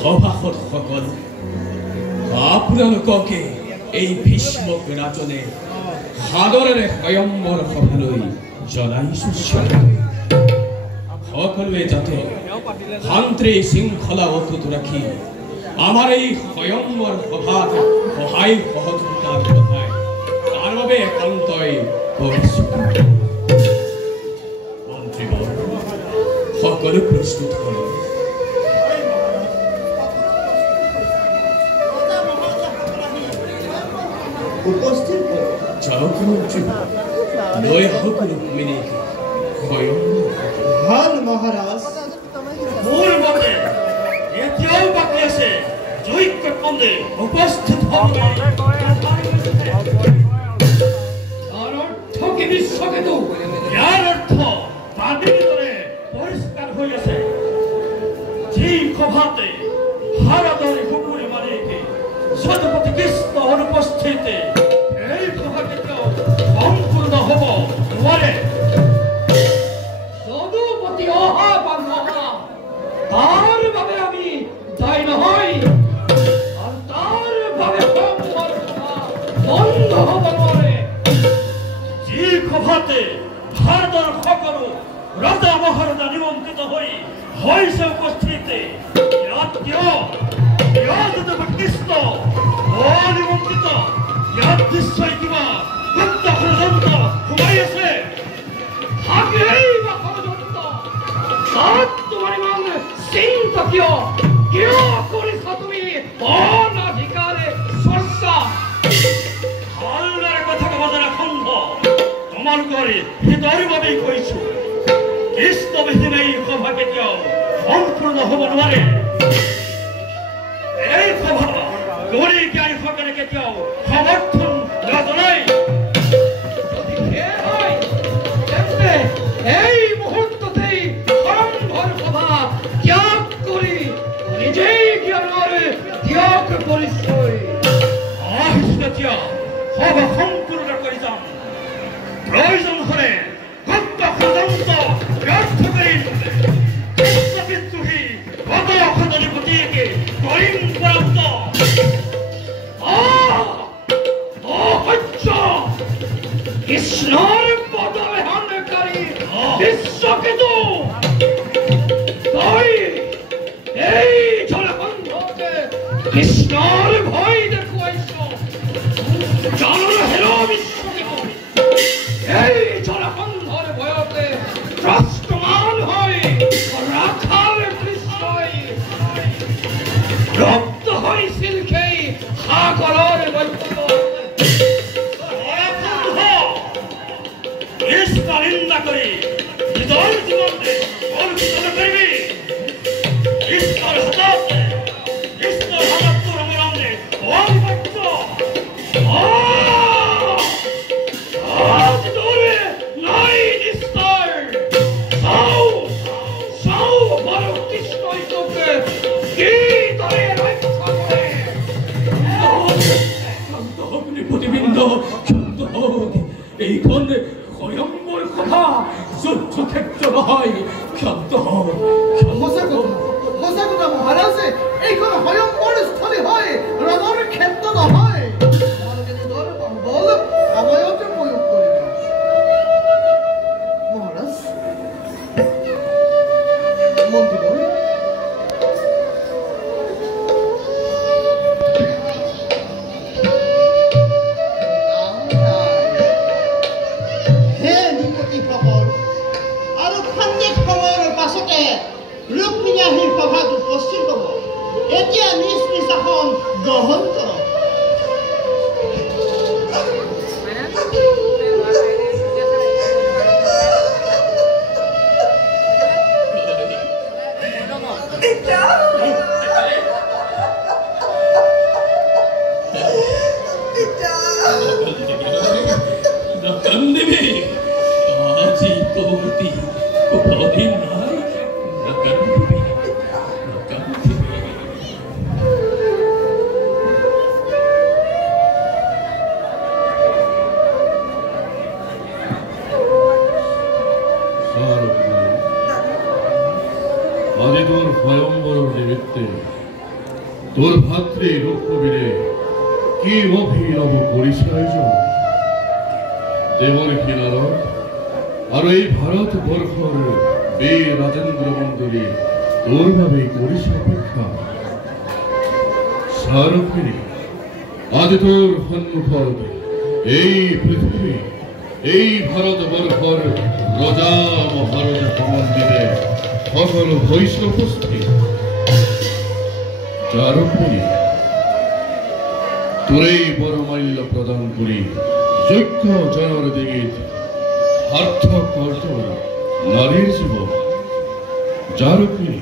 সভাসদ সকল আপোনালোককে এই ভীষ্মক ৰাজনে সাদৰেৰে স্বয়ম্বৰ সভালৈ জনাইছো সকলোৱে যাতে শান্তি শৃংখলা অটুট ৰাখি আমাৰ এই স্বয়ম্বৰ সভাত সহায় সহযোগিতা আগবঢ়ায় তাৰ বাবে একান্তই মন্ত্ৰীবৰ্গ সকলো প্ৰস্তুত হ'ল উপস্থিত যাওক মন্ত্ৰী লৈ আহক ৰুক্মিণীক স্বয়ম্বৰ ভাল মহাৰাজ মোৰ মতে এতিয়াও বাকী আছে জৈক্য পন্দে উপস্থিত হ'ব তাৰ অৰ্থ কি বিশ্বকেতু ইয়াৰ অৰ্থ পানীৰ দৰে পৰিষ্কাৰ হৈ আছে যি সভাতে ভাৰতৰে কুকুৰে মাৰিকে যদুপতি কৃষ্ণ অনুপস্থিতে এই সভা কেতিয়াও সম্পূৰ্ণ হ'ব নোৱাৰে যদুপতি অহা বা নহা তাৰ বাবে আমি দায়ী নহয় আৰু তাৰ বাবে বন্ধ হ'ব নোৱাৰে যি সভাতে ভাৰতৰ সকলো ৰজা মহাৰজা নিমন্ত্ৰিত হৈ হৈছে উপস্থিতে ইয়াত কিয় কৃষ্ণ অনিমন্ত্ৰিত ইয়াত নিশ্চয় কিবা গুপ্ত ষড়যন্ত্ৰ সোমাই আছে তোমাৰ ইমান চিন্তা কিয় কৰিস তুমি অনাধিকাৰে চৰ্চা ভালদৰে কথা কব জনা খণ্ড তোমাৰ ঘৰে হৃদয়ৰ বাবেই কৈছো কৃষ্ণবিহীন এই সভা কেতিয়াও সম্পূৰ্ণ হ'ব নোৱাৰে এই সভা গৰি জ্ঞানী সকলে কেতিয়াও সমৰ্থন নজনায় যদি হয় তেন্তে এই মুহূৰ্ততেই স্বয়ম্বৰ সভা ত্যাগ কৰি নিজেই জ্ঞানৰ ত্যাগ পৰিচয় আহিছোঁ সভা সম্পূৰ্ণ কৰি যাম প্ৰয়োজন হ'লে গুপ্ত ষড়যন্ত্ৰ ব্যৰ্থ কৰি কৃষ্ণবিদ্ৰোহী ভগৱানৰ প্ৰতিকে কৰিম পৰাস্ত কৃষ্ণৰ পদলেহনকাৰী বিশ্বকেতু তই এই জলবন্ধকে কৃষ্ণৰ ভয় দেখুৱাইছ জানো হেৰ বিশ্বকেতু এই জলবন্ধৰ ভয়তে ত্ৰস্তমান হৈ ৰাখাল কৃষ্ণই ৰক্ত হৈছিল সেই সাগৰৰ নিন্দা কৰি নিজৰ জীৱনতে কলুষিত নকৰিবি ঈশ্বৰৰ হাতত তোৰ অৱলম্বনে অবিভক্ত আজ দৌৰে নাই নিস্তাৰ চাও বাৰু কৃষ্ণই তোকে কি দৰে ৰক্ষা কৰে ক্ষান্ত হওক প্ৰতিবিন্দ ক্ষান্ত হওক এইখন স্বয়ম্বৰ সভা যুদ্ধ ক্ষেত্ৰ নহয় ক্ষান্ত হওক সঁচা কথা মহাৰাজ এইখন স্বয়ম্বৰ স্থলী হয় ৰণৰ ক্ষেত্ৰ নহয় তোমালোকে নিজৰ বল সময়তে প্ৰয়োগ কৰিবা মহাৰাজ মন্ত্ৰীবৰ্গ ৰুক্মিণী আহি সভাত উপস্থিত হ'ব এতিয়া নিজ নিজ আসন গ্ৰহণ কৰক আদিদৰ স্বয়ম্বৰৰ নিমিত্তে তোর ভাতৃ রূপকবিরে কি অভিনব করিস আয়োজন দেবর কিনার আর এই ভারত বর্ষর বীর রাজেন্দ্র মন্ডলী তোর ভাবে করিস অপেক্ষা সারথিনী আজ তোর সম্মুখত এই পৃথিবী এই ভারত বর্ষর রজা মহারজ মন্দিরে সকল বৈশ্য উপস্থিত চারুপরি তোরেই বরমাল্য প্রদান করি যোগ্য জনর দিকে সার্থক করত নারীর জীবন চারুপরি